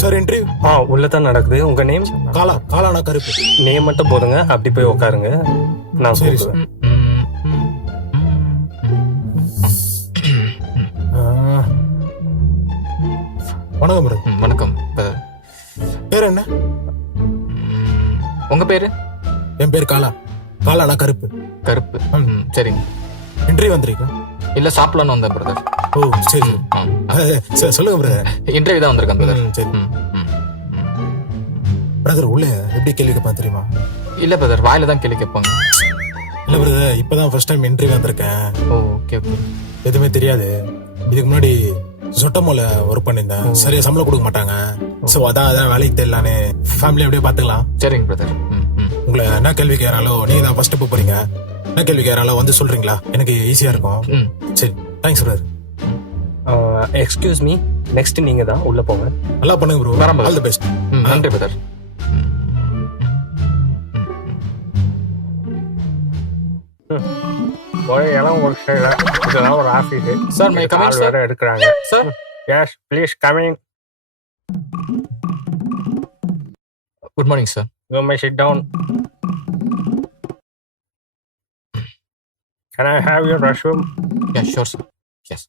Sir interview உள்ளதான் நடக்குது. உங்க நேம்? காலானா கருப்பு. நேம் மட்டும் போதுங்க, அப்படி போய் உட்காருங்க. நான் சரி கூப்பிடுவேன். வணக்கம் ப்ரோ. வணக்கம். பேர் என்ன? உங்க பேரு? என் பேர் காலானா கருப்பு. கருப்பு. சரிங்க. இன்டர்வியூ வந்திருக்கேன். இல்ல சாப்பிடலான்னு வந்தேன் பிரதர். ஓ சரி சரி சொல்லுங்க பிரதர். இன்டர்வியூ தான் வந்திருக்கேன் பிரதர். சரி பிரதர், உள்ள எப்படி கேள்வி கேட்பான் தெரியுமா? இல்ல பிரதர், வாயில தான் கேள்வி கேட்பாங்க. இல்ல பிரதர், இப்பதான் ஃபர்ஸ்ட் டைம் இன்டர்வியூ வந்திருக்கேன். Okay okay. எதுவுமே தெரியாது. இதுக்கு முன்னாடி சொட்டமோல ஒர்க் பண்ணியிருந்தேன். சரியா சம்பளம் கொடுக்க மாட்டாங்க. சோ அதான் வேலைக்கு தெரியலான்னு ஃபேமிலி அப்படியே பாத்துக்கலாம். சரிங்க பிரதர். உங்களை என்ன கேள்வி கேட்கறாலோ நீங்க தான் ஃபர்ஸ்ட் போறீங்க. என்ன கேள்வி கேட்கறாலோ வந்து சொல்றீங்களா? எனக்கு ஈஸியா இருக்கும். சரி thanks brother. Excuse me, next நீங்க தான் உள்ள போங்க. நல்லா பண்ணுங்க ப்ரோ. வரேன் brother. All the best. நன்றி பிரதர். இடம் ஒரு சைடு, இதெல்லாம் ஒரு office. Sir, may I come in, sir? வேற எடுக்கிறாங்க. Sir. Yes please come in. Good morning sir. You may sit down. Can I have your resume? Yeah, sure sir. Yes.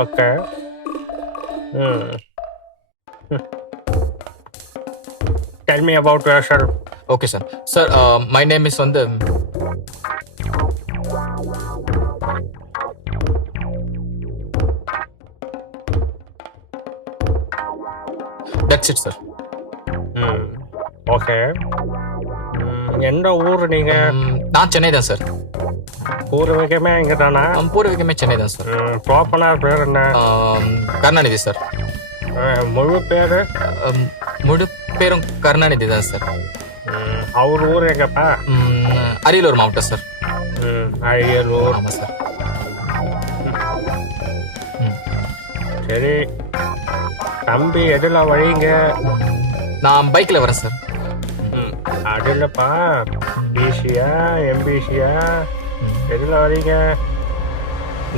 Okay. Tell me about yourself. Okay sir. Sir, my name is வந்து That's it sir. Okay. எந்த ஊர் நீங்க? நான் சென்னை தான் sir. பூர்வீகமே இங்க தானா? பூர்வீகமே சென்னை தான் sir. ப்ராப்பராக பேர் என்ன? கருணாநிதி சார். முழு பேரு? முழு பேரும் கருணாநிதி தான் சார். அவர் ஊர் எங்கப்பா? அரியலூர் மாவட்டம் சார். அரியலூர். ஆமாம் சார். சரி தம்பி, எதில் வழிங்க? நான் பைக்கில் வரேன் சார். அதுலப்பா பிசியா எம்பிசியா எதில் வரீங்க?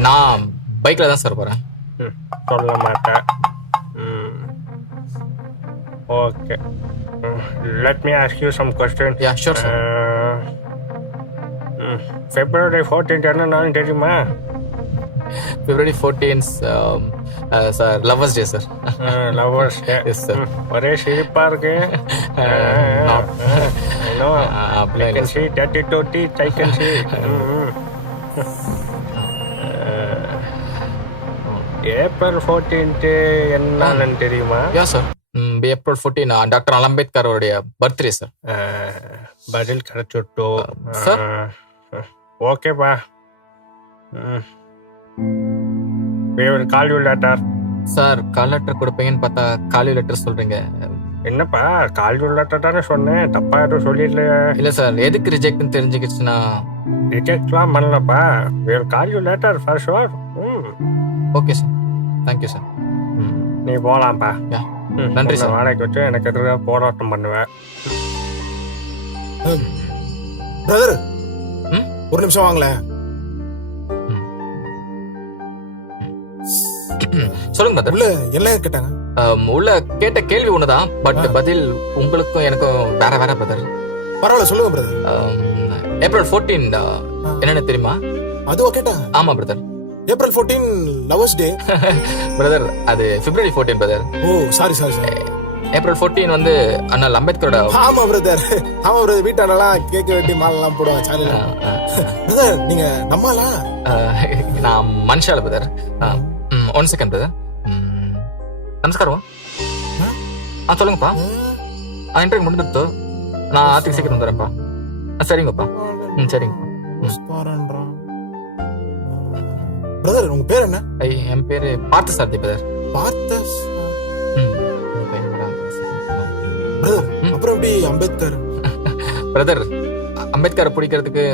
நான் பைக்கில் தான் சார் போகிறேன். சொல்ல மாட்டேன். Okay, let me ask you some question. Yeah sure sir. February 14th என்ன நாள் தெரியுமா? February 14th sir lovers day sir. Lovers day. Yes sir. ஒரே சிரிப்பா இருக்கு. I can see 32 teeth, I can see. April 14th என்னன்னு தெரியுமா? Yeah sir. April 14 doctor Ambedkar அவருடைய birthday sir. பதில் கிடைச்சுட்டோ சார். ஓகேப்பா. We will call you later. Sir, call letter கொடுப்பீங்கன்னு பார்த்தா காலி லெட்டர் சொல்றீங்க. என்னப்பா கால் யூ லெட்டர் தானே சொன்னேன், தப்பா எதுவும் சொல்லிடலையே. இல்ல சார், எதுக்கு ரிஜெக்ட்னு தெரிஞ்சுக்கிச்சுன்னா? ரிஜெக்ட்லாம் பண்ணலப்பா. We will call you later for sure. Okay sir, thank you sir. நீ போலாம்ப்பா. நன்றி சார். வாடகைக்கு வச்சு எனக்கு எதிராக போராட்டம் பண்ணுவேன். பிரதர் ஒரு நிமிஷம் வாங்களேன். சொல்லுங்க பிரதர். உள்ள எல்லாம் கேட்டாங்க. உள்ள கேட்ட கேள்வி ஒண்ணுதான், பட் பதில் உங்களுக்கும் எனக்கும் வேற வேற பிரதர். பரவாயில்ல சொல்லுங்க பிரதர். April 14 என்னன்னு தெரியுமா? அதுவும் கேட்டாங்க. ஆமா பிரதர். April 14 லவர்ஸ் டே. பிரதர், அது February 14 பிரதர். ஓ சாரி சாரி சாரி. April 14 வந்து அண்ணா அம்பேத்கரோட. ஆமா பிரதர், ஆமா பிரதர். வீட்டானலாம் கேக்க வெட்டி மாலெல்லாம் போடுவாங்க. சாரி பிரதர், நீங்க நம்மளா? நான் மனுஷால பிரதர். 1 second brother. நமஸ்காரம். சொல்லுங்கப்பா. இன்டர்வியூ முடிஞ்சிருத்தோ, நான் ஆத்துக்கு சீக்கிரம் வந்துடுறேன்ப்பா. சரிங்கப்பா. சரிங்கப்பா. பிரதர் உங்க பேர் என்ன? என் பேரு பார்த்த சாரதி பிரதர். பார்த்த பிரதர். அப்புறம் எப்படி அம்பேத்கர்? பிரதர், அம்பேத்கரை பிடிக்கிறதுக்கு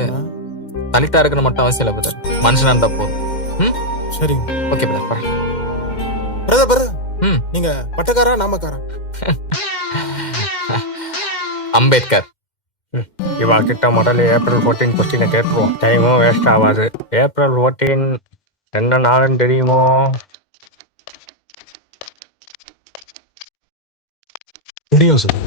தலித்தா இருக்கணும் மட்டும் அவசியம் இல்லை பிரதர், மனுஷனா இருந்தா போதும். சரிங்க. Okay brother. பிரதர் பிரதர் நீங்க பட்டக்காரா நாமக்காரா? அம்பேத்கர். இவாக்கிட்ட முதல்ல ஏப்ரல் 14 கொஸ்டினை கேட்டுருவோம், டைமும் வேஸ்ட் ஆகாது. ஏப்ரல் 14 என்ன நாளுன்னு தெரியுமோ? தெரியும் சார்.